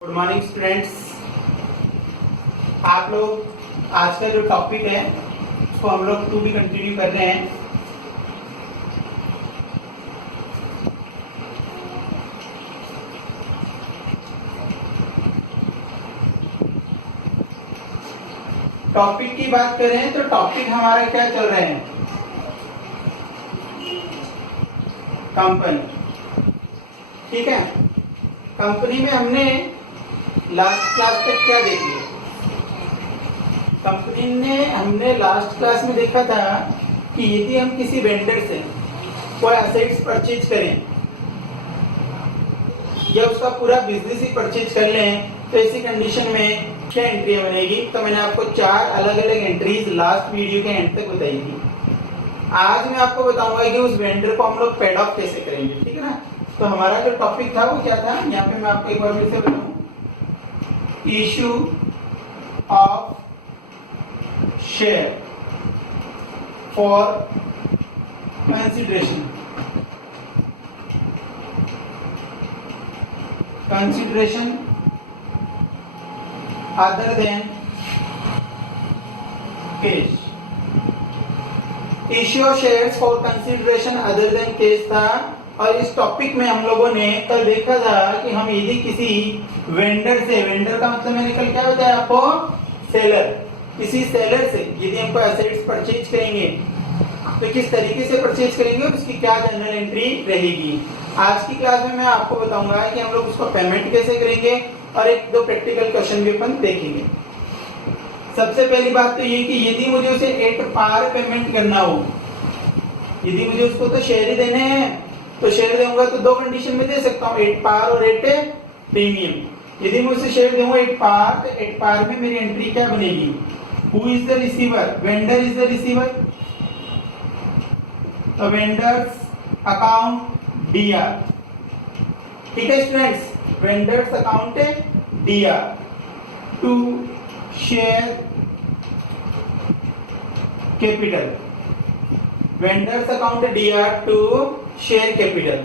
Good morning students. आप लोग आज का जो टॉपिक है उसको हम लोग टू भी कंटिन्यू कर रहे हैं। टॉपिक की बात करें तो टॉपिक हमारा क्या चल रहा है? कंपनी। ठीक है, कंपनी में हमने लास्ट क्लास तक क्या देख लिया? कंपनी ने हमने लास्ट क्लास में देखा था कि यदि हम किसी वेंडर से कोई एसेट्स परचेज करें या उसका पूरा बिजनेस ही परचेज कर लें तो ऐसी कंडीशन में क्या एंट्री बनेगी। तो मैंने आपको 4 अलग अलग एंट्रीज लास्ट वीडियो के एंड तक बताई थी। आज मैं आपको बताऊंगा कि उस वेंडर को हम लोग पेड ऑफ कैसे करेंगे। ठीक है ना? तो हमारा जो टॉपिक था वो क्या था, यहाँ पे मैं आपको एक बार फिर से बताऊं। Issue of share for consideration other than cash. Issue of shares for consideration other than cash था। और इस टॉपिक में हम लोगों ने कल देखा था कि हम यदि किसी वेंडर से, वेंडर का मतलब मैंने कल क्या बताया आपको, सेलर, किसी सेलर से यदि हमको एसेट्स परचेज करेंगे तो किस तरीके से परचेज करेंगे और उसकी क्या जनरल एंट्री रहेगी। आज की क्लास में मैं आपको बताऊंगा कि हम लोग उसको पेमेंट कैसे करेंगे और एक दो प्रैक्टिकल क्वेश्चन भी अपन देखेंगे। सबसे पहली बात तो ये कि यदि मुझे उसे एट पार पेमेंट करना हो, यदि मुझे उसको तो शेयर ही देने हैं तो शेयर दूंगा तो दो कंडीशन में दे सकता हूँ, एट पार और एट प्रीमियम। यदि मैं उसे शेयर दूंगा एट पार तो एट पार में मेरी एंट्री क्या बनेगी? Who is the receiver? Vendor is the receiver. तो वेंडर्स अकाउंट डीआर। ठीक है students, vendors account DR to share capital. Vendors account DR to share capital.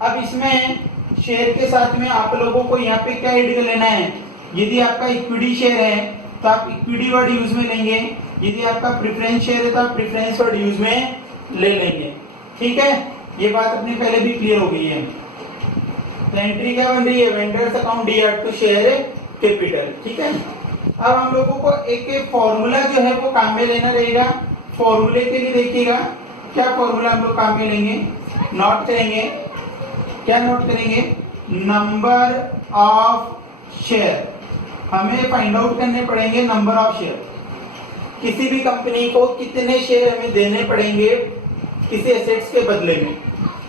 अब इसमें शेयर के साथ में आप लोगों को यहाँ पे क्या ऐड कर लेना है? यदि आपका इक्विटी शेयर है तो आप इक्विटी वर्ड यूज में लेंगे, यदि आपका प्रेफरेंस शेयर है तो आप प्रेफरेंस वर्ड यूज में ले लेंगे। ठीक है, ये बात अपने पहले भी क्लियर हो गई है। तो एंट्री क्या बन रही है? Vendors account DR to share capital. ठीक है, अब हम लोगों को एक फॉर्मूला जो है वो काम में लेना रहेगा। फॉर्मूले के लिए देखिएगा क्या फॉर्मूला हम लोग काम में लेंगे, नोट करेंगे। क्या नोट करेंगे? Number of share. हमें फाइंड आउट करने पड़ेंगे नंबर ऑफ शेयर। किसी भी कंपनी को कितने शेयर हमें देने पड़ेंगे किसी एसेट्स के बदले में।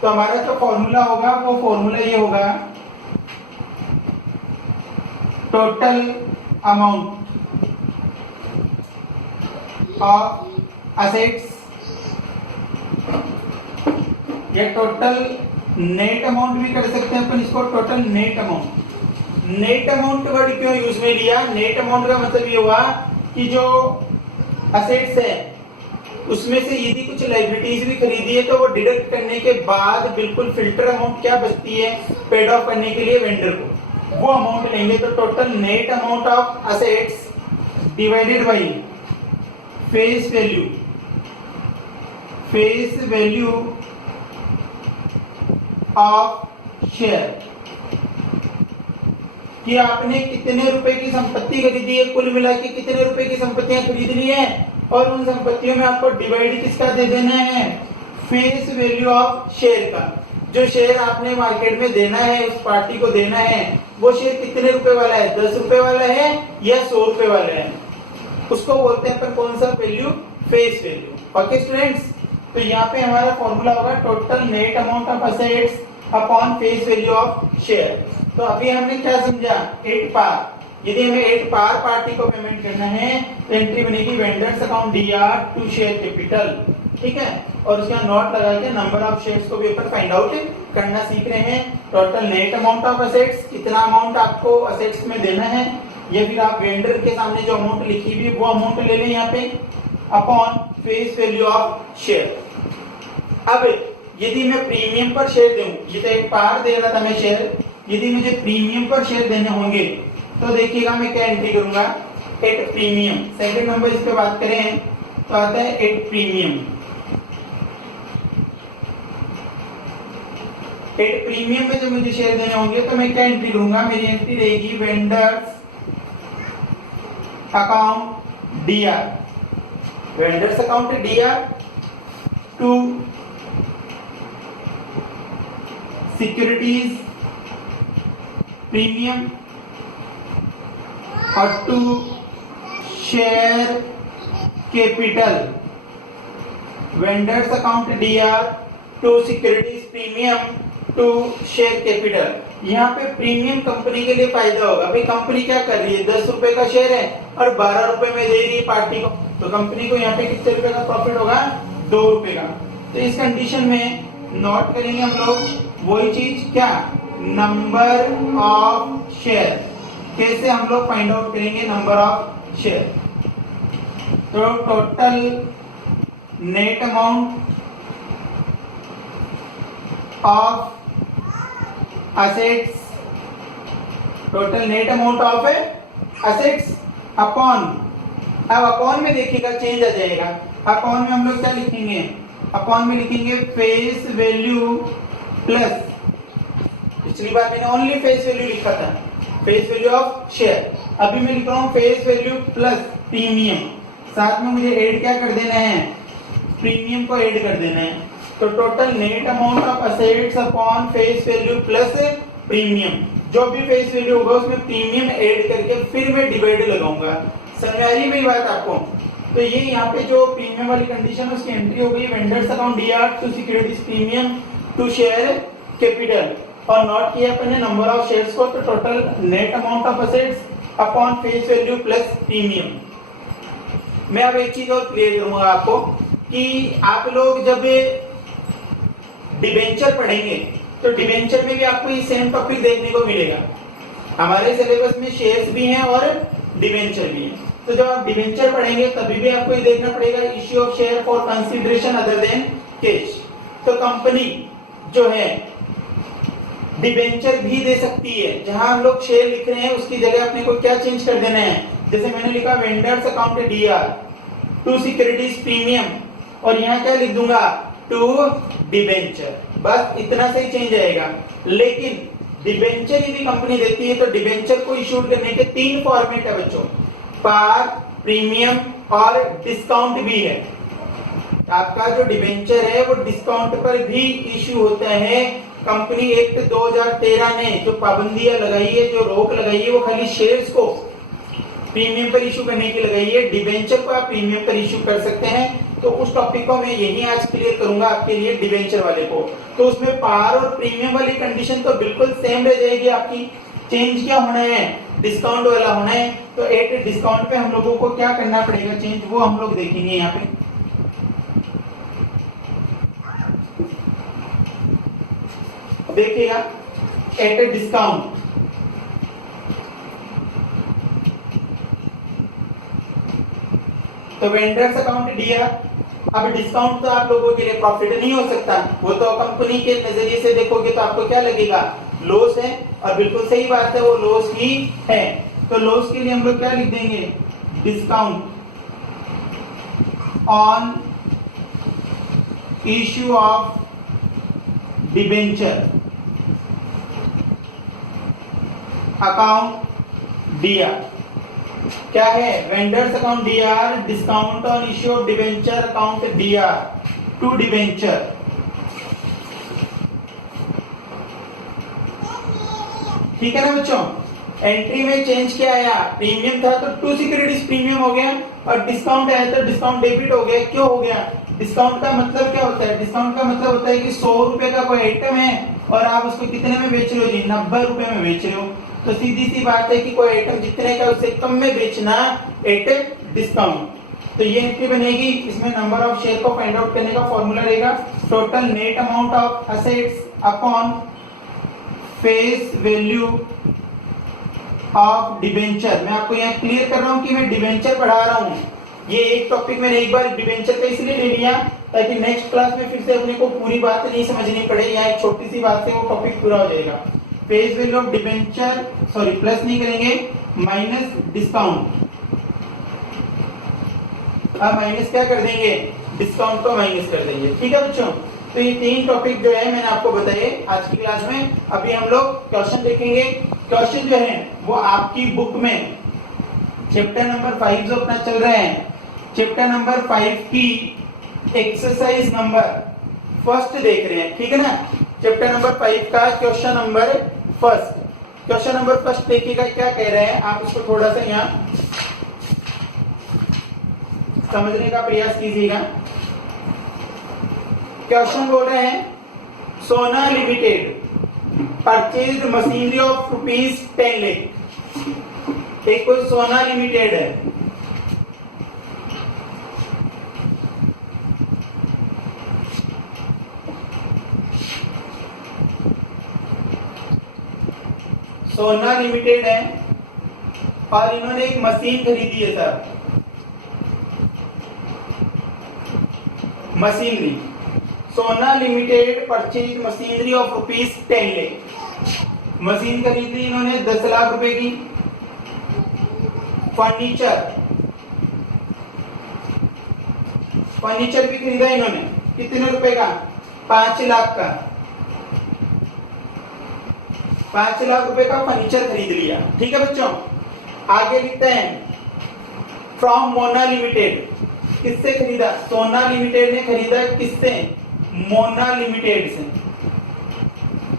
तो हमारा जो फॉर्मूला होगा वो फॉर्मूला ये होगा, टोटल अमाउंट ऑफ एसेट्स या टोटल नेट अमाउंट भी कर सकते हैं अपन इसको, total net amount. Net amount word क्यों यूज में लिया? नेट अमाउंट का मतलब ये हुआ कि जो असेट्स है उसमें से यदि कुछ लायबिलिटीज भी खरीदी है तो वो डिडक्ट करने के बाद बिल्कुल फिल्टर अमाउंट क्या बचती है पेड ऑफ करने के लिए वेंडर को, वो अमाउंट लेंगे। तो total net amount of assets divided by face value, face value of share, कि आपने कितने रुपए की संपत्ति खरीदी है, कुल मिला के कितने रुपए की संपत्तियां खरीद ली है और उन संपत्तियों में आपको डिवाइड किसका दे देना है? फेस वैल्यू ऑफ शेयर का। जो शेयर आपने मार्केट में देना है, उस पार्टी को देना है, वो शेयर कितने रुपए वाला है? 10 रुपए वाला है या 100 रुपए वाला है? उसको बोलते हैं पर कौन सा value? Face value. Okay students, तो यहाँ पे हमारा फॉर्मूला होगा total net amount of assets upon face value of share. तो अभी हमने क्या समझा? At par. यदि हमें एट पार पार्टी को पेमेंट करना है तो एंट्री बनेगी vendors account DR to share capital. ठीक है, और उसका नोट लगा के नंबर ऑफ शेयर्स को भी अपन फाइंड आउट करना सीख रहे हैं। Total net amount of assets, कितना अमाउंट आपको असेट्स में देना है, या फिर आप वेंडर के सामने जो अमाउंट लिखी हुई वो अमाउंट ले लें यहाँ पे, upon face value of share. अब यदि मैं प्रीमियम पर शेयर दूं, ये तो एक पार दे रहा था मैं शेयर, यदि मुझे प्रीमियम पर शेयर देने होंगे तो देखिएगा मैं क्या एंट्री करूंगा, एट प्रीमियम। सेकंड नंबर इस पे बात करें तो आता है एट प्रीमियम। एट प्रीमियम में जब मुझे शेयर देने होंगे तो मैं क्या एंट्री करूंगा, मेरी एंट्री रहेगी vendors account DR, vendors account DR to securities premium और to share capital, vendors account DR to securities premium to share capital. यहाँ पे प्रीमियम कंपनी के लिए फायदा होगा, भाई कंपनी क्या कर रही है, 10 रुपए का शेयर है और 12 रुपए में दे रही है पार्टी को, तो कंपनी को यहाँ पे कितने रुपए का प्रॉफिट होगा, 2 रुपए का। तो इस कंडीशन में नोट करेंगे हम लोग वही चीज, क्या, नंबर ऑफ शेयर। कैसे हम लोग फाइंड आउट करेंगे नंबर ऑफ शेयर, तो total net amount of assets, total net amount of assets upon, अब अपॉन में देखिएगा चेंज आ जाएगा, अपॉन में हम लोग क्या लिखेंगे, अपॉन में लिखेंगे फेस वैल्यू प्लस, पिछली बार मैंने ओनली फेस वैल्यू लिखा था, फेस वैल्यू ऑफ शेयर, अभी मैं लिख रहा हूं फेस वैल्यू प्लस प्रीमियम, साथ में मुझे ऐड क्या कर देना है, प्रीमियम को ऐड कर देना है। तो total net amount of assets upon face value plus premium, जो भी फेस वैल्यू होगा उसमें प्रीमियम ऐड करके फिर मैं डिवाइड लगाऊंगा। समझ आ रही है मेरी बात आपको? तो ये यहाँ पे जो प्रीमियम वाली कंडीशन उसकी एंट्री हो गई, vendors account DR to securities premium to share capital, और नोट किया अपने नंबर ऑफ शेयर्स को, तो total net amount of assets upon face value plus premium. मैं अब एक चीज और क्लियर करूंगा आपको कि आप लोग जब डिबेंचर पढ़ेंगे तो डिबेंचर में भी आपको ये सेम टॉपिक देखने को मिलेगा। हमारे सिलेबस में शेयर्स भी हैं और डिबेंचर भी हैं, तो जब आप डिबेंचर पढ़ेंगे तभी भी आपको ये देखना पड़ेगा issue of share for consideration other than cash. तो कंपनी जो है डिबेंचर भी दे सकती है, जहां हम लोग शेयर लिख रहे हैं उसकी जगह अपने को क्या चेंज कर देना है, जैसे मैंने लिखा vendors account DR to securities premium, और यहाँ क्या लिख दूंगा, टू डिबेंचर, बस इतना से ही चेंज आएगा। लेकिन डिबेंचर यदि कंपनी देती है तो डिबेंचर को इशू करने के 3 फॉर्मेट है बच्चों, पार, प्रीमियम और डिस्काउंट भी है। आपका जो डिबेंचर है वो डिस्काउंट पर भी इशू होता है। कंपनी एक्ट 2013 ने जो पाबंदियां लगाई है, जो रोक लगाई है, वो खाली शेयर्स को प्रीमियम पर इशू करने की लगाई है, डिबेंचर को आप प्रीमियम पर इशू कर सकते हैं। तो उस टॉपिक को मैं यही आज क्लियर करूंगा आपके लिए, डिबेंचर वाले को। तो उसमें पार और प्रीमियम वाली कंडीशन तो बिल्कुल सेम रह जाएगी आपकी, चेंज क्या होना है, डिस्काउंट वाला होना है। तो एट डिस्काउंट पे हम लोगों को क्या करना पड़ेगा चेंज, वो हम लोग देखेंगे यहाँ पे। देखिएगा एट डिस्काउंट, तो वेंडर्स अकाउंट डीआर, अब डिस्काउंट तो आप लोगों के लिए प्रॉफिट नहीं हो सकता, वो तो कंपनी के नजरिए से देखोगे तो आपको क्या लगेगा, लॉस है, और बिल्कुल सही बात है, वो लॉस ही है। तो लॉस के लिए हम लोग क्या लिख देंगे, discount on issue of debenture account DR, क्या है, vendors account DR, discount on issue of debenture account DR to debenture. ठीक है ना बच्चों? एंट्री में चेंज क्या आया, प्रीमियम था तो टू सिक्योरिटीज प्रीमियम हो गया, और डिस्काउंट आया तो डिस्काउंट डेबिट हो गया। क्यों हो गया, डिस्काउंट का मतलब क्या होता है, डिस्काउंट का मतलब होता है कि 100 रुपए का कोई आइटम है और आप उसको कितने में बेच रहे हो जी, 90 रुपए में बेच रहे हो। तो सीधी सी बात है कि कोई आइटम जितने का उससे कम में बेचना एट डिस्काउंट। तो ये एंट्री बनेगी, इसमें नंबर ऑफ शेयर को फाइंड आउट करने का फॉर्मूला रहेगा total net amount of assets upon face value of debenture. मैं आपको यहाँ क्लियर कर रहा हूँ कि मैं डिबेंचर पढ़ा रहा हूँ, ये एक टॉपिक मैंने एक बार डिबेंचर का इसलिए ले लिया ताकि नेक्स्ट क्लास में फिर से अपने को पूरी बात नहीं समझनी पड़े, यहाँ एक छोटी सी बात से वो टॉपिक पूरा हो जाएगा। Face value of debenture, sorry plus नहीं करेंगे, माइनस डिस्काउंट। अब माइनस क्या कर देंगे, डिस्काउंट को माइनस कर देंगे। ठीक है बच्चों, तो ये 3 टॉपिक जो है मैंने आपको बताए आज की क्लास में। अभी हम लोग क्वेश्चन देखेंगे। क्वेश्चन जो है वो आपकी बुक में चैप्टर नंबर 5 जो अपना चल रहा है, चैप्टर नंबर 5 की एक्सरसाइज नंबर फर्स्ट देख रहे हैं। ठीक है ना, चैप्टर नंबर 5 का question number first, question number first देखिएगा क्या कह रहे हैं। आप इसको थोड़ा सा यहाँ समझने का प्रयास कीजिएगा। क्वेश्चन बोल रहे हैं सोना limited purchase machinery of ₹10 lakh. एक कोई सोना लिमिटेड है, सोना लिमिटेड है और इन्होंने एक मशीन खरीदी है सर, मशीनरी। सोना limited purchase machinery of ₹10 lakh. Machine खरीदी इन्होंने 10 लाख रुपए की। फर्नीचर भी खरीदा इन्होंने, कितने रुपए का, 5 लाख का। 5 लाख रुपए का फर्नीचर खरीद लिया। ठीक है बच्चों, आगे लिखते हैं फ्रॉम मोना लिमिटेड। किससे खरीदा, सोना लिमिटेड ने खरीदा किससे, मोना लिमिटेड से।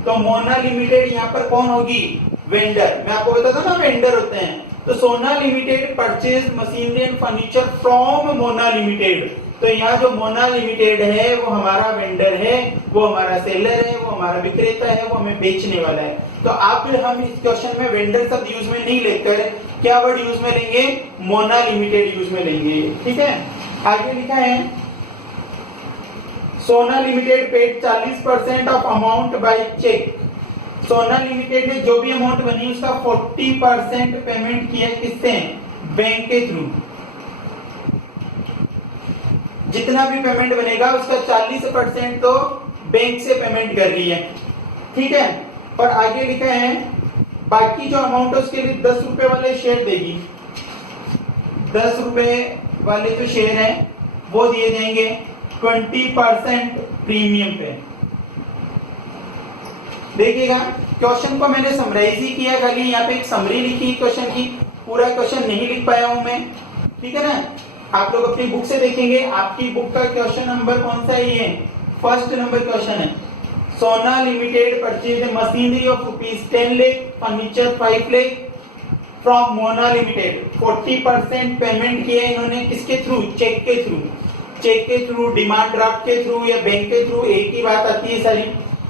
तो मोना लिमिटेड यहाँ पर कौन होगी, वेंडर। मैं आपको बताता ना वेंडर होते हैं। तो सोना limited purchase machinery and furniture from Mona limited. तो यहाँ जो मोना लिमिटेड है वो हमारा वेंडर है, वो हमारा सेलर है, वो हमारा विक्रेता है, वो हमें बेचने वाला है। तो आप फिर हम इस क्वेश्चन में वेंडर शब्द यूज में नहीं लेकर क्या वर्ड यूज में लेंगे, मोना लिमिटेड यूज में लेंगे। ठीक है, आगे लिखा है Sona limited paid 40% of amount by cheque. Sona limited ने जो भी अमाउंट बनी उसका 40% पेमेंट किया किससे, बैंक के थ्रू। जितना भी पेमेंट बनेगा उसका 40% तो बैंक से पेमेंट कर रही है। ठीक है, और आगे लिखा है बाकी जो अमाउंट है उसके लिए 10 रुपए वाले शेयर देगी। 10 रुपए वाले जो शेयर है वो दिए जाएंगे 20% प्रीमियम पे। देखिएगा क्वेश्चन को मैंने समराइज ही किया, खाली यहाँ पे एक समरी लिखी क्वेश्चन की, पूरा क्वेश्चन नहीं लिख पाया हूं मैं। ठीक है ना, आप लोग अपनी बुक से देखेंगे। आपकी बुक का क्वेश्चन नंबर कौन सा है, ये फर्स्ट नंबर क्वेश्चन है। Sona limited purchase machinery of ₹10 lakh, furniture 5 lakh from Mona limited. 40% payment किया इन्होंने किसके थ्रू, चेक के थ्रू। चेक के थ्रू, डिमांड ड्राफ्ट के थ्रू या बैंक के थ्रू, एक ही बात आती है सारी।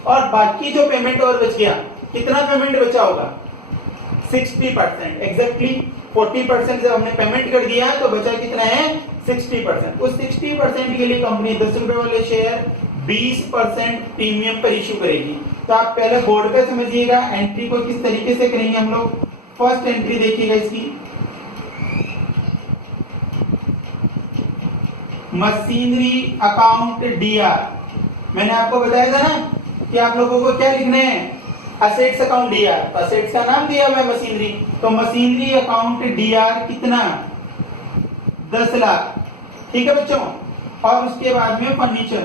और बाकी जो पेमेंट और बच गया, कितना पेमेंट बचा होगा, 60%। एग्जैक्टली 40% जब हमने पेमेंट कर दिया तो बचा कितना है, 60%। उस 60% के लिए कंपनी 10 रुपए वाले शेयर 20% प्रीमियम पर इश्यू करेगी। तो आप पहले बोर्ड पे समझिएगा एंट्री को किस तरीके से करेंगे हम लोग। फर्स्ट एंट्री देखिएगा इसकी, मशीनरी अकाउंट डीआर। मैंने आपको बताया था ना कि आप लोगों को क्या लिखने हैं, असेट्स अकाउंट डीआर। तो असेट्स का नाम दिया हुआ है मशीनरी, तो मशीनरी अकाउंट डीआर कितना, 10 लाख। ठीक है बच्चों, और उसके बाद में फर्नीचर,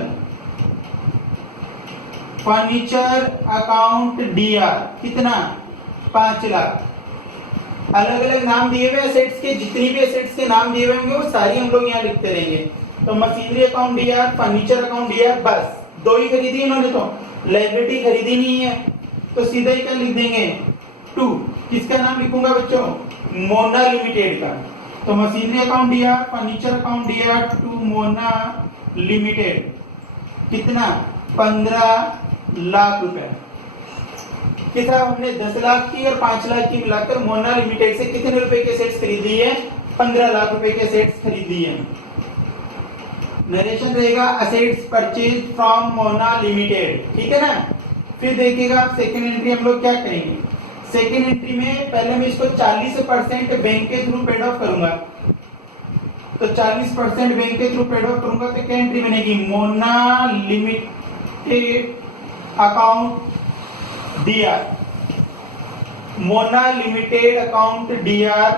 फर्नीचर अकाउंट डीआर कितना, 5 लाख। अलग अलग नाम दिए हुए एसेट्स के, जितनी भी एसेट्स के नाम दिए हुए होंगे वो सारी हम लोग यहाँ लिखते रहेंगे। तो machinery account DR, furniture account D R, बस 2 ही खरीदी इन्होंने, तो लायबिलिटी खरीदी नहीं है, तो सीधा ही क्या लिख देंगे, 2। किसका नाम लिखूंगा बच्चों, मोना लिमिटेड का। तो machinery account DR, furniture account DR to Mona limited, कितना, 15 लाख रुपए। कितना हमने 10 लाख की और 5 लाख की मिलाकर मोना लिमिटेड से कितने रुपए के सेट्स खरीद लिए, 15 लाख रुपए के सेट्स खरीद लिए। नरेशन रहेगा assets purchase from Mona limited. ठीक है ना, फिर देखिएगा सेकंड एंट्री हम लोग क्या करेंगे। सेकंड एंट्री में पहले मैं इसको 40% बैंक के थ्रू पेड ऑफ करूंगा। तो 40% बैंक के थ्रू पेड ऑफ करूंगा तो क्या एंट्री बनेगी, Mona limited account DR. Mona limited account DR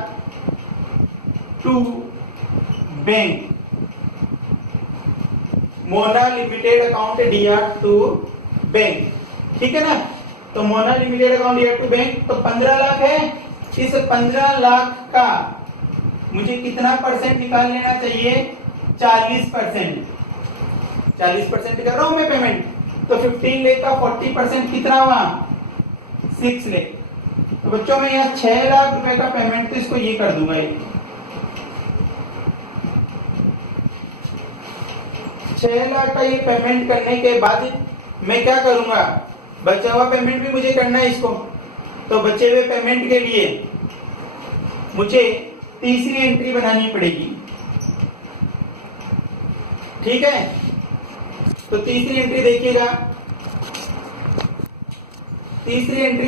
to bank, Mona limited account DR to bank, ठीक है ना। तो Mona limited account DR to bank, तो 15 लाख है। इस 15 लाख का मुझे कितना परसेंट निकाल लेना चाहिए? 40%। 40% कर रहा हूं मैं पेमेंट, तो 15 लाख का 40% कितना हुआ? 6 लाख। तो बच्चों मैं यहाँ 6 लाख रुपए का पेमेंट, तो इसको ये कर दूंगा, ये 6 लाख का ये पेमेंट करने के बाद मैं क्या करूंगा? बचा हुआ पेमेंट भी मुझे करना है इसको। तो बचे हुए पेमेंट के लिए मुझे तीसरी एंट्री बनानी पड़ेगी, ठीक है। तो तीसरी एंट्री देखिएगा, तीसरी एंट्री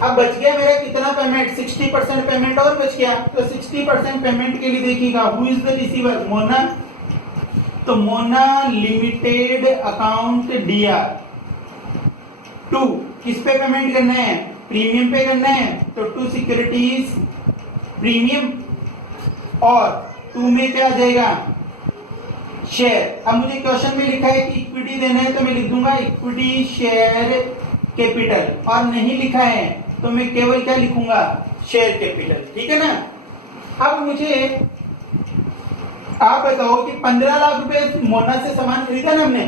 अब बच गया मेरा कितना पेमेंट? 60% पेमेंट और बच गया। तो 60% पेमेंट के लिए देखिएगा, who is the receiver? Mona. तो Mona limited account DR to किस पे पेमेंट करना है? प्रीमियम पे करना है। तो टू सिक्योरिटीज प्रीमियम, और टू में क्या आ जाएगा? शेयर। अब मुझे क्वेश्चन में लिखा है कि इक्विटी देना है, तो मैं लिख दूंगा इक्विटी शेयर कैपिटल, और नहीं लिखा है तो मैं केवल क्या लिखूंगा? शेयर कैपिटल, ठीक है ना। अब मुझे आप बताओ कि 15 लाख रुपए मोना से सामान खरीदा ना हमने,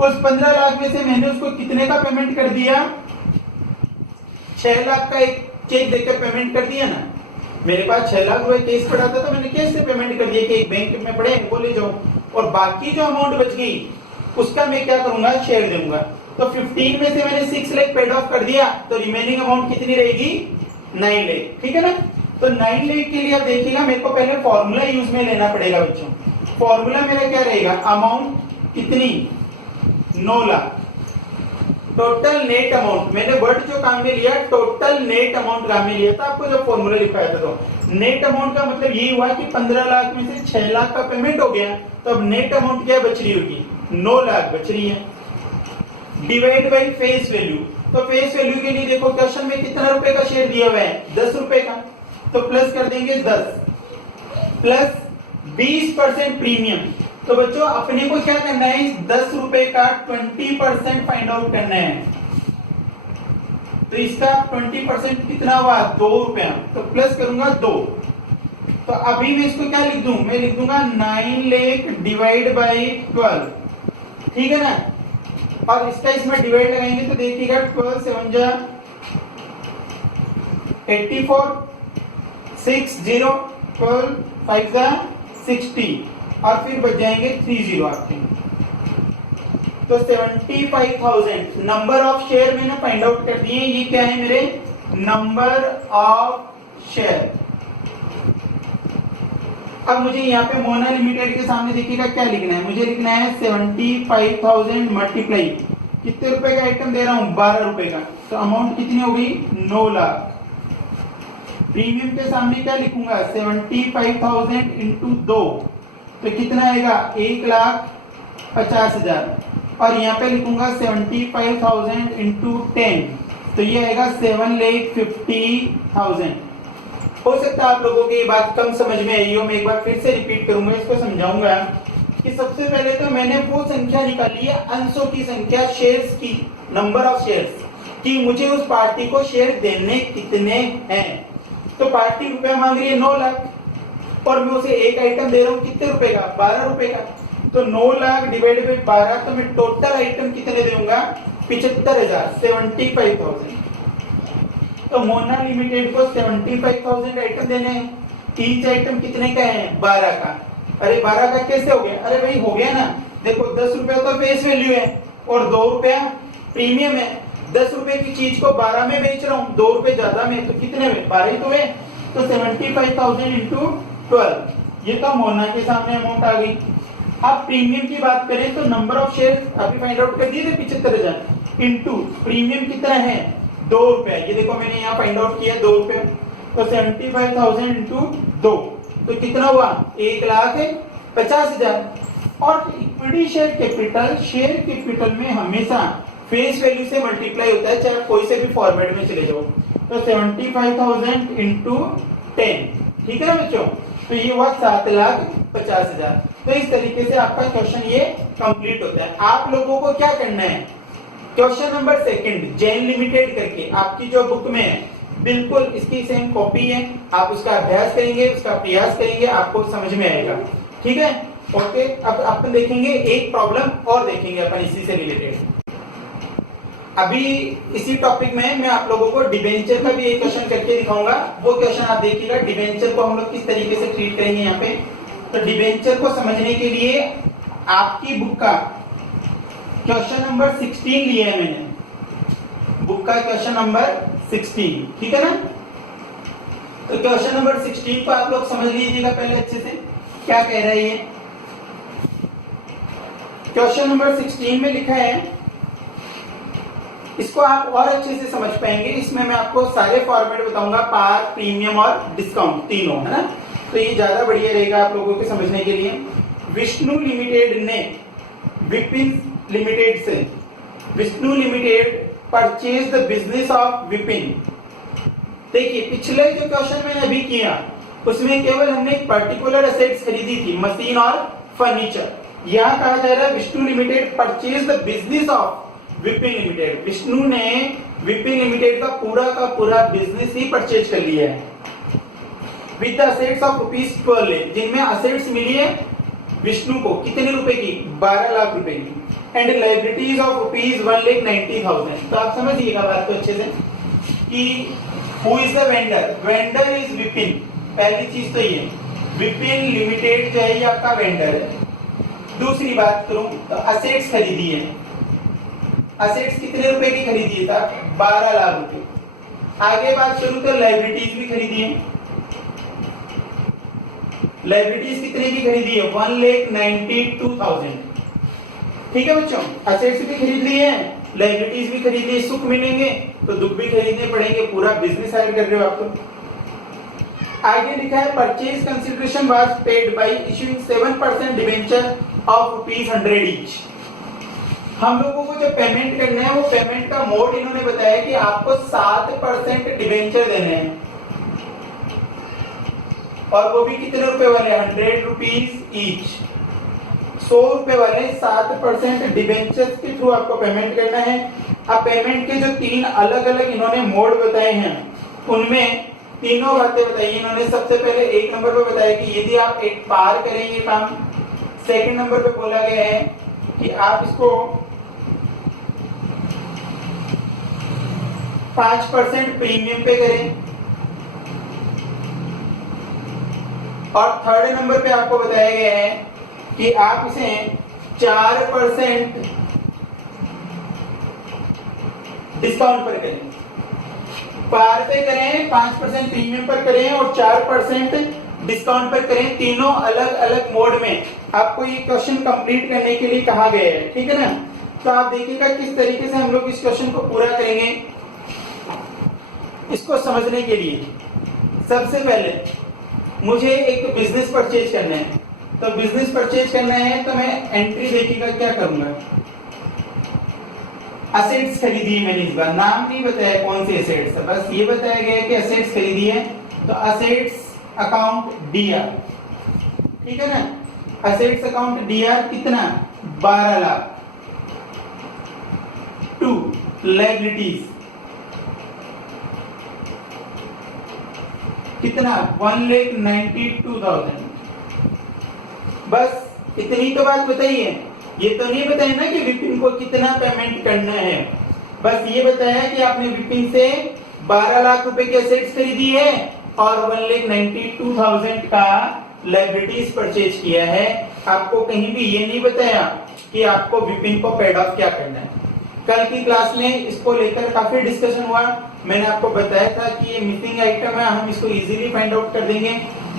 उस 15 लाख में से मैंने उसको कितने का पेमेंट कर दिया? 6 लाख का एक चेक देकर पेमेंट कर दिया ना। मेरे पास 6 लाख रुपए केस पड़ा था, तो मैंने केस से पेमेंट कर दिया कि एक बैंक में पड़े, वो ले जाओ, और बाकी जो अमाउंट बच गई उसका मैं क्या करूंगा? शेयर दूंगा। तो 15 में से मैंने 6 लाख पेड ऑफ कर दिया, तो रिमेनिंग अमाउंट कितनी रहेगी? 9 लाख, ठीक है ना। तो 9 लाख के लिए आप देखिएगा, मेरे को पहले फॉर्मूला यूज में लेना पड़ेगा बच्चों। फॉर्मूला मेरा क्या रहेगा? अमाउंट कितनी? 9 लाख। टोटल नेट अमाउंट, मैंने वर्ड जो काम में लिया टोटल नेट अमाउंट काम में लिया था, आपको जो फॉर्मूला लिखाया था। तो नेट अमाउंट का मतलब ये हुआ कि 15 लाख में से 6 लाख का पेमेंट हो गया, तो अब नेट अमाउंट क्या बच रही होगी? 9 लाख बच रही है। डिवाइड बाई फेस वैल्यू, तो फेस वैल्यू के लिए देखो क्वेश्चन में कितना रुपए का शेयर दिया हुआ है? 10 रुपए का, तो प्लस कर देंगे 10 प्लस 20% प्रीमियम। तो बच्चों अपने को क्या करना है? 10 रुपए का 20% फाइंड आउट करना है। तो इसका 20% कितना हुआ? 2 रुपया, तो प्लस करूंगा 2। तो अभी मैं इसको क्या लिख दूं? मैं लिख दूंगा 9 लाख डिवाइड बाई 12, ठीक है ना। और इसका इसमें डिवाइड लगाएंगे तो देखिएगा 12 7 जा 84, 6 0, 12 5 जा 60, और फिर बच जाएंगे 30 आपके। तो 75,000 नंबर ऑफ शेयर मैंने फाइंड आउट कर दिए। ये क्या है मेरे? Number of share. अब मुझे यहाँ पे मोना लिमिटेड के सामने देखिएगा क्या लिखना है? मुझे लिखना है 75,000 मल्टीप्लाई कितने रुपए का आइटम दे रहा हूं? 12 रुपए का। तो अमाउंट कितनी हो गई? 9 लाख। प्रीमियम के सामने क्या लिखूंगा? 75,000 इंटू 2, तो कितना आएगा? 1,50,000। और यहाँ पे लिखूंगा 75,000 इंटू 10, तो ये आएगा 7,50,000। हो सकता है आप लोगों की ये बात कम समझ में आई हो, मैं एक बार फिर से रिपीट करूंगा, इसको समझाऊंगा कि सबसे पहले तो मैंने वो संख्या निकाली है अंशों की संख्या, शेयर्स की, नंबर ऑफ शेयर्स, कि मुझे उस पार्टी को शेयर देने कितने हैं। तो पार्टी रुपया मांग रही है 9 लाख, और मैं उसे एक आइटम दे रहा हूँ कितने रुपए का? 12 रुपए का। तो 9 लाख डिवाइड बाई 12, तो मैं टोटल आइटम कितने दूंगा? 75,000, 75,000। तो मोना लिमिटेड को 75,000 आइटम देने हैं। ईच आइटम कितने का है? 12 का। अरे 12 का कैसे हो गया? अरे भाई हो गया ना, देखो 10 रुपया तो फेस वैल्यू है और 2 रुपया प्रीमियम है। 10 रुपए की चीज को 12 में बेच रहा हूँ, 2 रुपए ज्यादा में, तो कितने में? 12 ही तो है। तो 75,000 इंटू 12, ये तो मोना के सामने अमाउंट आ गई। अब प्रीमियम की बात करें तो नंबर ऑफ शेयर अभी फाइंड आउट कर दिए थे 75,000 इंटू प्रीमियम कितना है? 2 रुपया। ये देखो मैंने यहाँ फाइंड आउट किया 2 रुपया। तो 75,000 इंटू 2, तो कितना हुआ? 1,50,000। और इक्विटी शेयर कैपिटल में हमेशा फेस वैल्यू से मल्टीप्लाई होता है, चाहे कोई से भी फॉर्मेट में चले जाओ। तो 75,000 इंटू 10, ठीक है ना बच्चों। तो ये हुआ 7,50,000। तो इस तरीके से आपका क्वेश्चन ये कंप्लीट होता है। आप लोगों को क्या करना है, question number second Jain limited करके आपकी जो बुक में है, बिल्कुल इसकी सेम कॉपी है, आप उसका अभ्यास करेंगे, उसका प्रयास करेंगे, आपको समझ में आएगा, ठीक है। ओके, अब अपन देखेंगे एक प्रॉब्लम और देखेंगे अपन इसी से रिलेटेड। अभी इसी टॉपिक में मैं आप लोगों को डिबेंचर का भी एक क्वेश्चन करके दिखाऊंगा। वो क्वेश्चन आप देखिएगा, डिबेंचर को हम लोग किस तरीके से ट्रीट करेंगे यहाँ पे। तो डिबेंचर को समझने के लिए आपकी बुक का क्वेश्चन नंबर 16 लिया है मैंने, बुक का क्वेश्चन नंबर 16, ठीक है ना। तो क्वेश्चन नंबर 16 को आप लोग समझ लीजिएगा पहले अच्छे से, क्या कह रहा है ये। क्वेश्चन नंबर 16 में लिखा है, इसको आप और अच्छे से समझ पाएंगे, इसमें मैं आपको सारे फॉर्मेट बताऊंगा, पार, प्रीमियम और डिस्काउंट तीनों, है ना। तो ये ज्यादा बढ़िया रहेगा आप लोगों के समझने के लिए। विष्णु लिमिटेड ने विपिन लिमिटेड से, Vishnu limited purchase the business of Vipin. देखिए पिछले जो क्वेश्चन मैंने अभी किया उसमें केवल हमने एक पर्टिकुलर एसेट्स खरीदी थी, मशीन और फर्नीचर। यहाँ कहा जा रहा है Vishnu limited purchase the business of Vipin limited. Vishnu ने विपिन लिमिटेड का पूरा बिजनेस ही परचेज कर लिया है विद असेट्स ऑफ ₹12 लाख, जिनमें असेट्स मिली है विष्णु को कितने रुपए की, 12 लाख रुपए की, एंड लायबिलिटीज ऑफ ₹1,90,000। तो आप समझिएगा बात को अच्छे से कि who is the vendor, vendor is Vipin. पहली चीज तो ये विपिन लिमिटेड जो है ये आपका वेंडर है। दूसरी बात करूं तो असेट्स खरीदी है, असेट्स कितने रुपए की खरीदी है, 12 लाख रुपए। आगे बात करूं तो लायबिलिटीज भी खरीदी है, लायबिलिटीज कितने की खरीदी है, 1,92,000, ठीक है बच्चों। असेट्स भी खरीद ली है, लायबिलिटीज भी खरीद ली, सुख मिलेंगे तो दुख भी खरीदने पड़ेंगे, पूरा बिजनेस हायर कर रहे हो आप तो। आगे लिखा है purchase consideration was paid by issuing 7% debenture of ₹100 each. हम लोगों को जो पेमेंट करना है वो पेमेंट का मोड इन्होंने बताया कि आपको 7% डिबेंचर देने हैं, और वो भी कितने रुपए वाले, ₹100 ईच, 100 रुपए वाले 7% डिबेंचर के थ्रू आपको पेमेंट करना है। अब पेमेंट के जो 3 अलग अलग इन्होंने मोड बताए हैं उनमें तीनों बातें बताई इन्होंने। सबसे पहले एक नंबर पे बताया कि यदि आप एक पार करेंगे काम, सेकंड नंबर पे बोला गया है कि आप इसको 5% प्रीमियम पे करें, और थर्ड नंबर पे आपको बताया गया है कि आप इसे 4% डिस्काउंट पर करें। पार पे करें, 5% प्रीमियम पर करें और 4% डिस्काउंट पर करें। तीनों अलग अलग मोड में आपको ये क्वेश्चन कंप्लीट करने के लिए कहा गया है, ठीक है ना। तो आप देखिएगा किस तरीके से हम लोग इस क्वेश्चन को पूरा करेंगे। इसको समझने के लिए सबसे पहले मुझे एक बिजनेस परचेज करना है। तो बिजनेस परचेज करना है तो मैं एंट्री देखिएगा क्या करूंगा, असेट्स खरीदी है मैंने, इस बार नाम नहीं बताया कौन सी असेट्स, बस ये बताया गया कि असेट्स खरीदी है। तो असेट्स अकाउंट डीआर, ठीक है ना। असेट्स अकाउंट डीआर कितना, 12 लाख। टू लायबिलिटीज कितना, 1,92,000। बस इतनी तो बात बताइए, ये तो नहीं बताया ना कि विपिन को कितना पेमेंट करना है, बस ये बताया कि आपने विपिन से 12 लाख रुपए की एसेट्स खरीदी है और 1,92,000 का लायबिलिटीज परचेज किया है। आपको कहीं भी ये नहीं बताया कि आपको विपिन को पेड ऑफ क्या करना है। कल की क्लास में इसको लेकर काफी डिस्कशन हुआ, मैंने आपको बताया था कि ये मिसिंग आइटम है, हम इसको इजीली फाइंड आउट कर देंगे।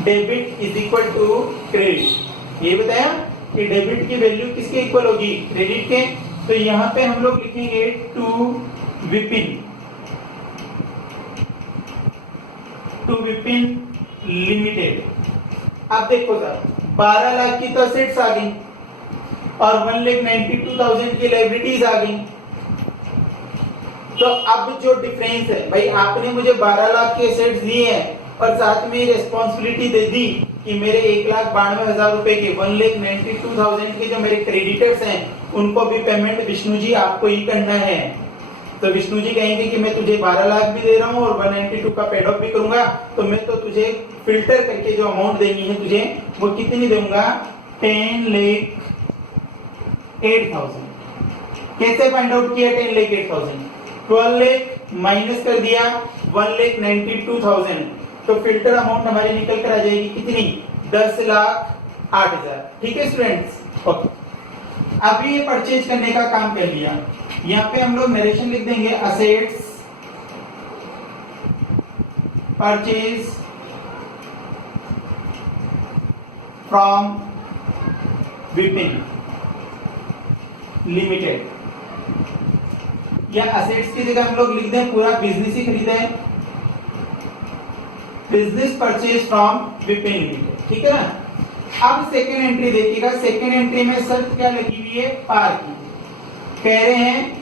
Debit is equal to credit, ये बताया कि डेबिट की वैल्यू किसके इक्वल होगी, क्रेडिट के। तो यहाँ पे हम लोग लिखेंगे to Vipin, to Vipin limited. अब देखो सर 12 लाख की तो असेट्स आ गई और 1,92,000 की लायबिलिटीज आ गई। तो अब जो डिफरेंस है भाई, आपने मुझे 12 लाख के एसेट्स दिए हैं और साथ में रिस्पॉन्सिबिलिटी दे दी कि मेरे 1,92,000 रुपए के 1,92,000 के जो मेरे क्रेडिटर्स हैं उनको भी पेमेंट विष्णु जी आपको ही करना है। तो विष्णु जी कहेंगे कि मैं तुझे 12 लाख भी दे रहा हूँ और 192 का पेड ऑफ भी करूंगा, तो मैं तो तुझे फिल्टर करके जो अमाउंट देनी है तुझे वो कितनी दूंगा, 10,08,000। कैसे फाइंड आउट किया 10,08,000? 12 लाख माइनस कर दिया 1,92,000, तो फिल्टर अमाउंट हमारी निकल कर आ जाएगी कितनी, 10,08,000। ठीक है स्टूडेंट्स, ओके। अभी ये परचेज करने का काम कर लिया, यहाँ पे हम लोग नरेशन लिख देंगे, assets purchase from Vipin limited, या असेट्स की जगह हम लोग लिख दें पूरा बिजनेस ही खरीदा है, business purchase from Vipin limited. ठीक है ना। अब सेकेंड एंट्री देखिएगा, सेकेंड एंट्री में शर्त क्या लगी हुई है, पार की। कह रहे हैं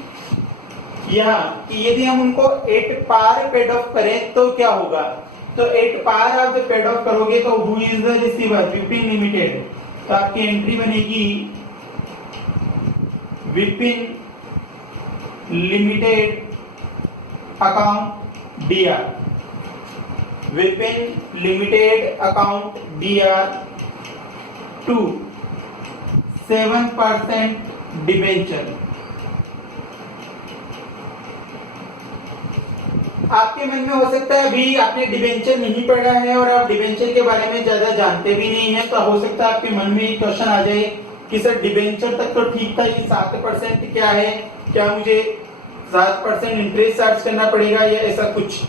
यहाँ कि यदि हम उनको 8 पार पेड ऑफ करें तो क्या होगा, तो 8 पार आप जब पेड ऑफ करोगे तो who is the receiver, Vipin limited. तो आपकी एंट्री बनेगी Vipin limited account DR, Vipin limited account DR to 7% debenture. आपके मन में हो सकता है अभी आपने डिबेंचर नहीं पढ़ा है और आप डिबेंचर के बारे में ज्यादा जानते भी नहीं है, तो हो सकता है आपके मन में एक क्वेश्चन आ जाए कि सर डिबेंचर तक तो ठीक था, ये 7% क्या है, क्या मुझे 7% इंटरेस्ट चार्ज करना पड़ेगा या ऐसा कुछ।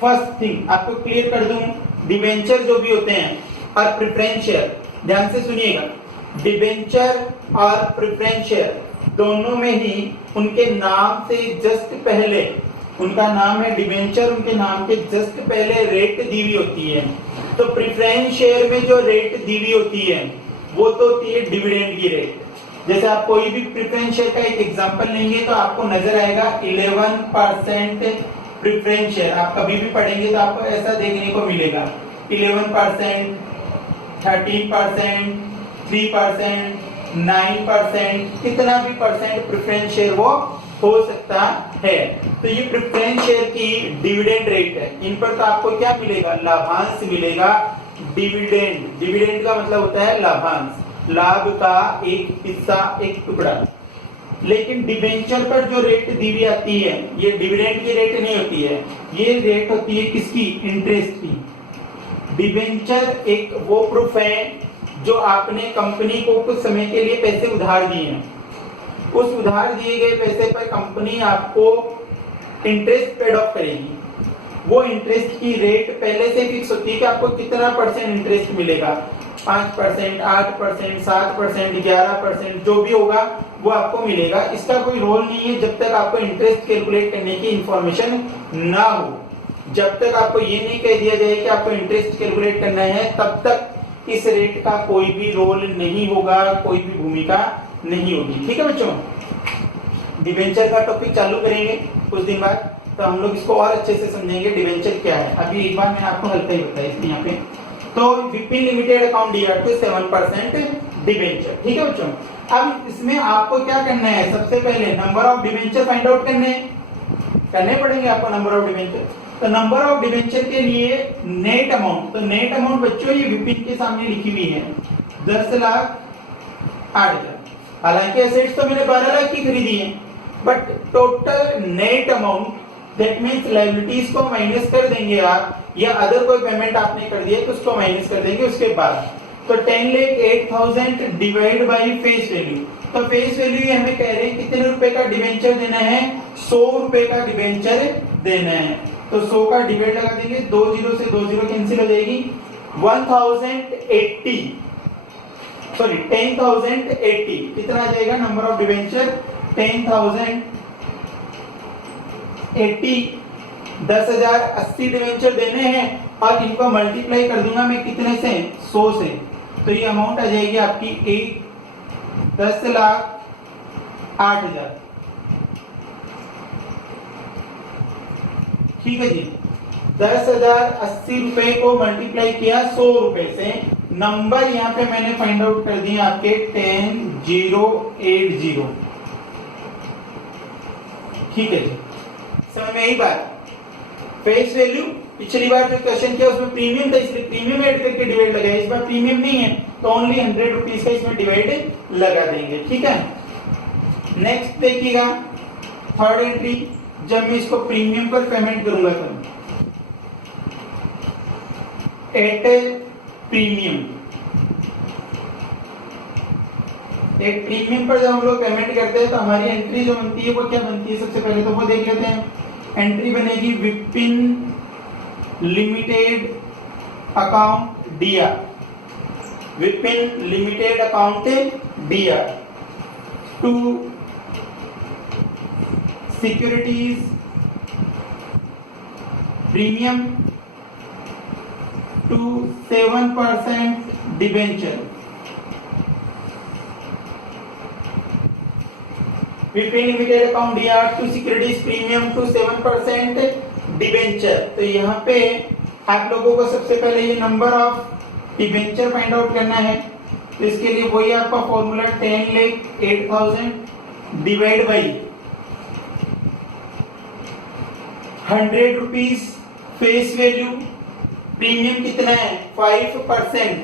फर्स्ट थिंग आपको क्लियर कर दूं, डिबेंचर जो भी होते हैं और प्रेफरेंस शेयर, ध्यान से सुनिएगा, डिबेंचर और प्रेफरेंस शेयर दोनों में ही उनके नाम से जस्ट पहले, उनका नाम है डिबेंचर, उनके नाम के जस्ट पहले रेट दी हुई होती है। तो प्रेफरेंस शेयर में जो रेट दी हुई होती है वो तो होती है डिविडेंड की रेट। जैसे आप कोई भी प्रेफरेंस शेयर का एक एग्जांपल लेंगे तो आपको नजर आएगा 11% प्रेफरेंस शेयर, आप कभी भी पढ़ेंगे तो आपको ऐसा देखने को मिलेगा 11%, 13%, 3%, 9%, कितना भी परसेंट प्रेफरेंस शेयर वो हो सकता है। तो ये प्रेफरेंस शेयर की डिविडेंड रेट है, इन पर तो आपको क्या मिलेगा, लाभांश मिलेगा। डिविडेंड, डिविडेंड का मतलब होता है लाभांश, लाभ का एक हिस्सा, एक टुकड़ा। लेकिन डिबेंचर पर जो रेट दी हुई आती है ये डिविडेंड की रेट नहीं होती है, ये रेट होती है किसकी, इंटरेस्ट की। डिबेंचर एक वो प्रूफ है जो आपने कंपनी को कुछ समय के लिए पैसे उधार दिए हैं, उस उधार दिए गए पैसे पर कंपनी आपको इंटरेस्ट पेड ऑफ करेगी। वो इंटरेस्ट की रेट पहले से फिक्स होती है कि आपको कितना परसेंट इंटरेस्ट मिलेगा, 5%, 8%, 7%, 11%, जो भी होगा वो आपको मिलेगा। इसका कोई रोल नहीं है जब तक आपको इंटरेस्ट कैलकुलेट करने की इंफॉर्मेशन ना हो। जब तक आपको ये नहीं कह दिया जाए कि आपको इंटरेस्ट कैलकुलेट करना है, तब तक इस रेट का कोई भी रोल नहीं होगा, कोई भी भूमिका नहीं होगी। ठीक है बच्चों, डिबेंचर का टॉपिक चालू करेंगे कुछ दिन बाद, तो हम लोग इसको और अच्छे से समझेंगे डिबेंचर क्या है। अभी एक बार मैंने आपको हल्का ही बताया इसमें यहाँ पे। तो Vipin limited account DR to 7% debenture. ठीक है बच्चों, अब इसमें आपको क्या करना है, सबसे पहले number of debenture find out करने पड़ेंगे आपको नंबर ऑफ डिबेंचर। तो नंबर ऑफ डिबेंचर के लिए नेट अमाउंट, तो नेट अमाउंट बच्चों ये विपिन के सामने लिखी हुई है 10,08,000। हालांकि एसेट्स तो मैंने 12 लाख की खरीदी है, but total net amount that means liabilities को माइनस कर देंगे आप, या अदर कोई पेमेंट आपने कर दिया तो उसको माइनस कर देंगे उसके बाद। तो 10,08,000 डिवाइड बाय फेस वैल्यू, तो फेस वैल्यू हमें कह रहे हैं कितने रुपए का डिबेंचर देना है, 100 रुपए का डिबेंचर देना है। तो 100 का डिवाइड लगा देंगे, 2 0 से 2 0 कैंसिल हो जाएगी, 1080 सॉरी 10,080 कितना आ जाएगा नंबर ऑफ डिबेंचर, 10,080, 10,080 डिबेंचर देने हैं और इनको मल्टीप्लाई कर दूंगा मैं कितने से, 100 से, तो ये अमाउंट आ जाएगी आपकी 10,08,000। ठीक है जी। 10,080 रुपए को मल्टीप्लाई किया 100 रुपए से, नंबर यहाँ पे मैंने फाइंड आउट कर दिए आपके 10,080। ठीक है जी, समझ में यही बात। फेस वैल्यू पिछली बार जो क्वेश्चन किया उसमें प्रीमियम था, इसलिए प्रीमियम ऐड करके डिवाइड लगाया। इस बार प्रीमियम नहीं है तो ओनली 100 रुपीज का इसमें डिवाइड लगा देंगे। ठीक है, नेक्स्ट देखिएगा थर्ड एंट्री। जब मैं इसको प्रीमियम पर पेमेंट करूंगा तब एट प्रीमियम, एक प्रीमियम पर जब हम लोग पेमेंट करते हैं तो हमारी एंट्री जो बनती है वो क्या बनती है, सबसे पहले तो वो देख लेते हैं। एंट्री बनेगी Vipin limited account DR, Vipin limited account DR to securities premium to 7% debenture. Vipin limited account DR to securities premium to 7% debenture. तो यहाँ पे आप लोगों को सबसे पहले ये number of debenture find out करना है। तो इसके लिए वही आपका formula 10,08,000 divide by 100 rupees face value. Premium कितना है 5%,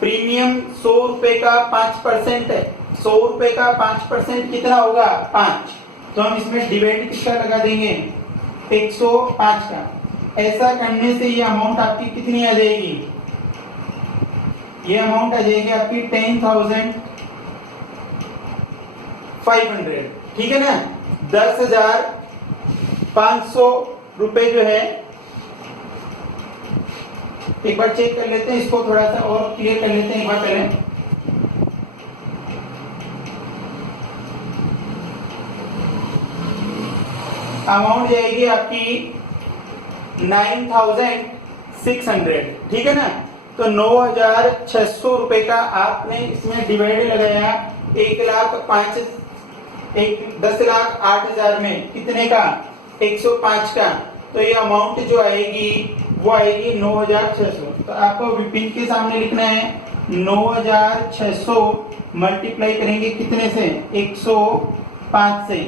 प्रीमियम 100 रुपए का 5% है, 100 रुपए का 5% कितना होगा 5। तो हम इसमें डिवाइड किसका लगा देंगे 105 का। ऐसा करने से ये अमाउंट आपकी कितनी आ जाएगी, ये अमाउंट आ जाएगी आपकी 10,500। ठीक है ना, 10,500 रुपए जो है, एक बार चेक कर लेते हैं इसको, थोड़ा सा और क्लियर कर लेते हैं एक बार पहले। अमाउंट जाएगी आपकी 9,600। ठीक है ना, तो 9,600 रुपए का आपने इसमें डिवाइड लगाया 10,08,000 में, कितने का 105 का। तो ये अमाउंट जो आएगी वो आएगी 9,600। तो आपको विपिन के सामने लिखना है 9,600 मल्टीप्लाई करेंगे कितने से 105 से।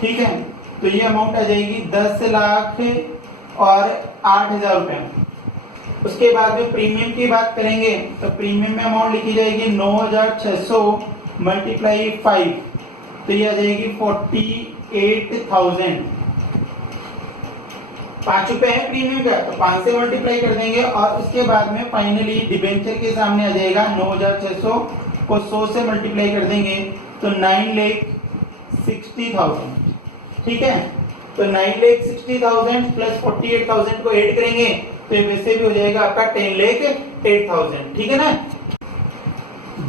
ठीक है, तो ये अमाउंट आ जाएगी 10,08,000 रुपए। उसके बाद में प्रीमियम की बात करेंगे तो प्रीमियम में अमाउंट लिखी जाएगी 9,600 मल्टीप्लाई 5, तो ये आ जाएगी 48,000। 5 रुपए है प्रीमियम का, तो 5 से मल्टीप्लाई कर देंगे और उसके बाद में फाइनली डिबेंचर के सामने आ जाएगा 9,600 को 100 से मल्टीप्लाई कर देंगे तो 9,60,000। ठीक है, तो 9,60,000 प्लस 48,000 को ऐड करेंगे तो ये वैसे भी हो जाएगा आपका 10,08,000। ठीक है ना,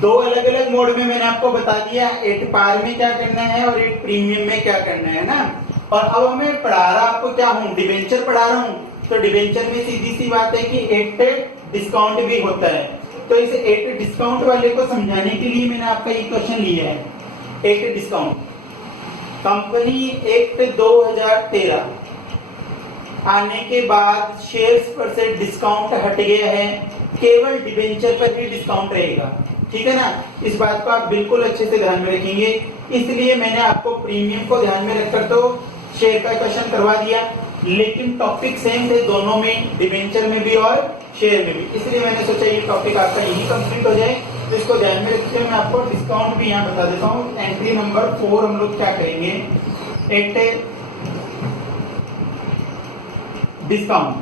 दो अलग अलग मोड में मैंने आपको बता दिया, एट पार में क्या करना है और एट प्रीमियम में क्या करना है ना। और अब मैं पढ़ा रहा आपको क्या हूँ, डिबेंचर पढ़ा रहा हूँ। तो डिबेंचर में सीधी सी बात है कि एट डिस्काउंट भी होता है। तो इस एट डिस्काउंट वाले को समझाने के लिए मैंने आपका ये क्वेश्चन लिया है। एट डिस्काउंट कंपनी एक्ट 2013 आने के बाद शेयर्स पर से डिस्काउंट हट गया है, केवल डिबेंचर पर ही डिस्काउंट रहेगा। ठीक है ना, इस बात को आप बिल्कुल अच्छे से ध्यान में रखेंगे। इसलिए मैंने आपको प्रीमियम को ध्यान में रखकर तो शेयर का क्वेश्चन करवा दिया, लेकिन टॉपिक सेम थे दोनों में, डिबेंचर में भी और शेयर में भी। इसलिए मैंने सोचा ये टॉपिक आपका यही कंप्लीट हो जाए, तो इसको ध्यान में रखते हुए मैं आपको डिस्काउंट भी यहाँ बता देता हूँ। एंट्री नंबर 4 हम लोग क्या करेंगे, एट डिस्काउंट।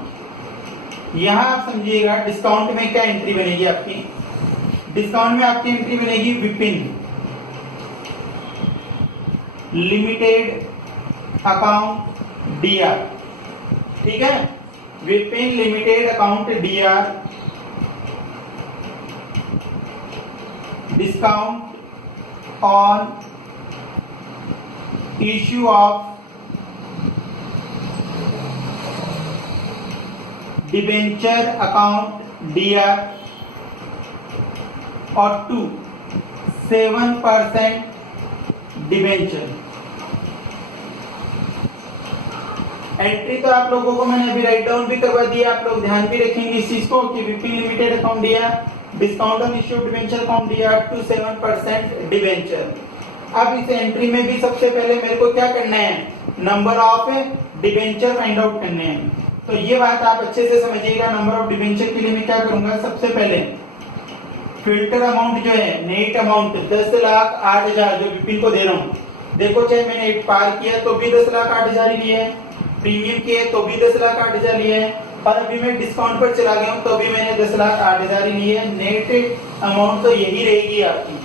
यहां आप समझिएगा डिस्काउंट में क्या एंट्री बनेगी आपकी। डिस्काउंट में आपकी एंट्री बनेगी विपिन लिमिटेड अकाउंट डीआर। ठीक है, Vipin limited account DR discount on issue of debenture account D R और 7% डिबेंचर। एंट्री तो आप लोगों को मैंने अभी राइट डाउन भी करवा दिया, आप लोग ध्यान भी रखेंगे इस चीज को कि विपिन लिमिटेड अकाउंट दिया, discount on issued debenture account दिया, अप टू 7% डिबेंचर। अब इस एंट्री में भी सबसे पहले मेरे को क्या करना है, number of debenture find out करने हैं। तो ये बात आप अच्छे से समझिएगा। नंबर ऑफ डिबेंचर के लिए मैं क्या करूंगा, सबसे पहले फिल्टर अमाउंट जो है, नेट अमाउंट 10,08,000 जो विपिन को दे रहा हूँ। देखो चाहे मैंने एक पार किया तो भी 10,08,000 ही लिया है, प्रीमियम किया तो भी 10,08,000 लिया है, और अभी मैं डिस्काउंट पर चला गया हूँ तो भी मैंने 10,08,000 ही लिए है। नेट अमाउंट तो यही रहेगी आपकी,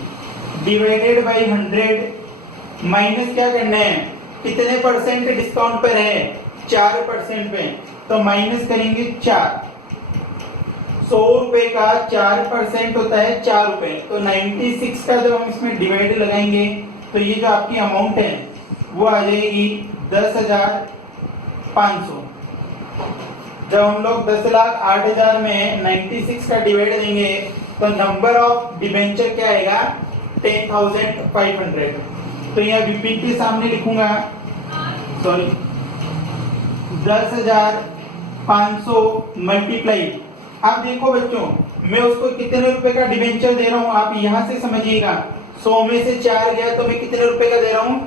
डिवाइडेड बाई 100 माइनस क्या करना है, कितने परसेंट डिस्काउंट पर है, 4% पे, तो माइनस करेंगे 4। 100 रुपए का 4% होता है 4 रुपए, तो 96 का जब हम इसमें डिवाइड लगाएंगे तो ये जो आपकी अमाउंट है वो आ जाएगी 10,500। जब हम लोग 10,08,000 में 96 का डिवाइड देंगे तो नंबर ऑफ डिबेंचर क्या आएगा, 10,500। तो यहाँ विपिन के सामने लिखूंगा, सॉरी 10,500 मल्टीप्लाई। अब देखो बच्चों, मैं उसको कितने रुपए का डिबेंचर दे रहा हूँ, आप यहां से समझिएगा। 100 में से 4 गया तो मैं कितने रुपए का दे रहा हूँ,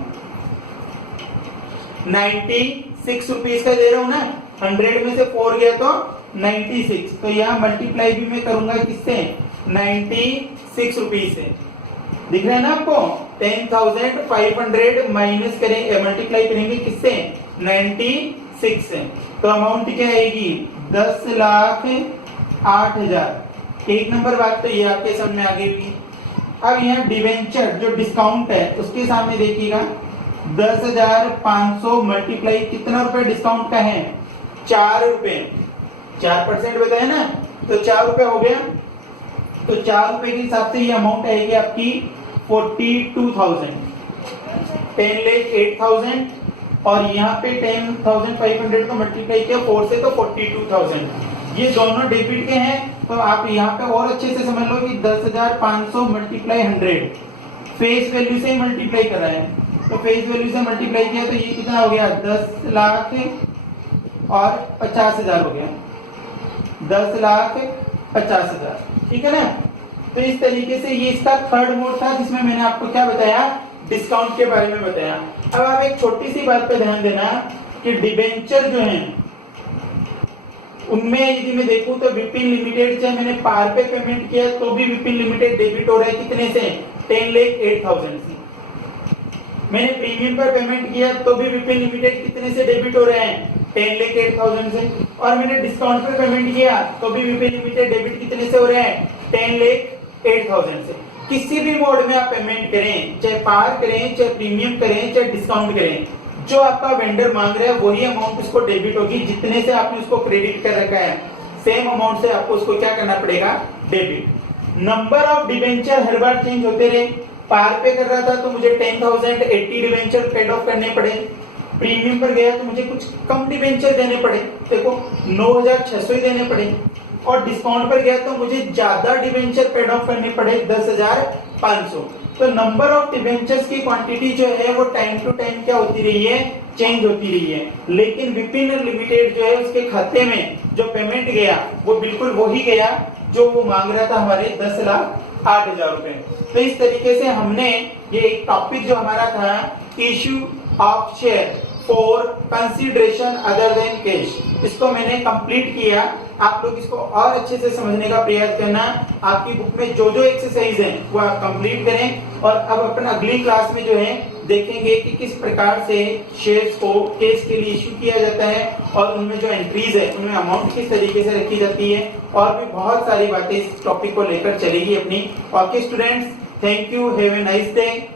96 रुपीज का दे रहा हूँ ना। 100 में से 4 गया तो 96, तो यहाँ मल्टीप्लाई भी मैं करूंगा किससे, 96 रुपीज से। दिख रहा है ना आपको, 10,500 माइनस करेंगे, मल्टीप्लाई करेंगे किससे, 96 से, तो अमाउंट क्या आएगी, 10,08,000। एक नंबर बात तो ये आपके समझ में आ गई हुई। अब यहाँ डिवेंचर जो डिस्काउंट है उसके सामने देखिएगा, 10,500 मल्टीप्लाई कितना रुपए डिस्काउंट का है, 4 रुपए, 4% बताया ना, तो 4 रुपए हो गया। तो 4 रुपए के हिसाब से ये अमाउंट आएगी आपकी 42,000, 10,08,000, और यहाँ पे 10,500 को मल्टीप्लाई किया 4 से तो 42,000। ये दोनों डेबिट के हैं, तो आप यहाँ पे और अच्छे से समझ लो कि 10,500 मल्टीप्लाई 100 फेस वैल्यू से मल्टीप्लाई कर रहा है, तो फेस वैल्यू से मल्टीप्लाई किया तो ये कितना हो गया, 10,50,000 हो गया, 10,50,000। ठीक है ना। तो इस तरीके से ये इसका थर्ड मोड था जिसमें मैंने आपको क्या बताया, डिस्काउंट के बारे में बताया। अब आप एक छोटी सी बात पे ध्यान देना कि डिबेंचर जो हैं उनमें यदि मैं देखूं तो विपिन लिमिटेड चाहे मैंने पार पे पेमेंट किया तो भी विपिन लिमिटेड डेबिट हो रहा है कितने से, 10,08,000 से। मैंने प्रीमियम पर पेमेंट किया तो भी विपिन लिमिटेड कितने से डेबिट हो रहे हैं, 10,08,000 से। और मैंने डिस्काउंट पर पेमेंट किया तो भी विपिन लिमिटेड डेबिट कितने से हो रहे हैं, 10,08,000 से। किसी भी मोड में आप पेमेंट करें, चाहे पार करें, चाहे प्रीमियम करें, चाहे डिस्काउंट करें, जो आपका वेंडर मांग रहा है वही अमाउंट उसको डेबिट होगी, जितने से आपने उसको क्रेडिट कर रखा है सेम अमाउंट से आपको उसको क्या करना पड़ेगा, debit. Number of debenture her bar change होते रहे। पार पे कर रहा था तो मुझे 10,080 डिबेंचर पेड ऑफ करने पड़े, प्रीमियम पर गया तो मुझे कुछ कम डिबेंचर देने पड़े, देखो 9,600 ही देने पड़े, और डिस्काउंट पर गया तो मुझे ज्यादा डिबेंचर पेड ऑफ करने पड़े 10,500। तो नंबर ऑफ डिबेंचर्स की क्वांटिटी जो है वो टाइम टू टाइम क्या होती रही है, चेंज होती रही है। लेकिन विपिन लिमिटेड जो है उसके खाते में जो पेमेंट गया वो बिल्कुल वही गया जो वो मांग रहा था हमारे 10,08,000 रुपए। तो इस तरीके से हमने ये एक टॉपिक जो हमारा था, issue of share for consideration other than cash, इसको मैंने कंप्लीट किया। आप लोग इसको और अच्छे से समझने का प्रयास करना। आपकी बुक में जो जो एक्सरसाइज है वो आप कंप्लीट करें, और अब अपन अगली क्लास में जो है देखेंगे कि किस प्रकार से शेयर्स को केस के लिए इश्यू किया जाता है, और उनमें जो एंट्रीज है उनमें अमाउंट किस तरीके से रखी जाती है, और भी बहुत सारी बातें इस टॉपिक को लेकर चलेगी अपनी। Okay students, thank you, have a nice day.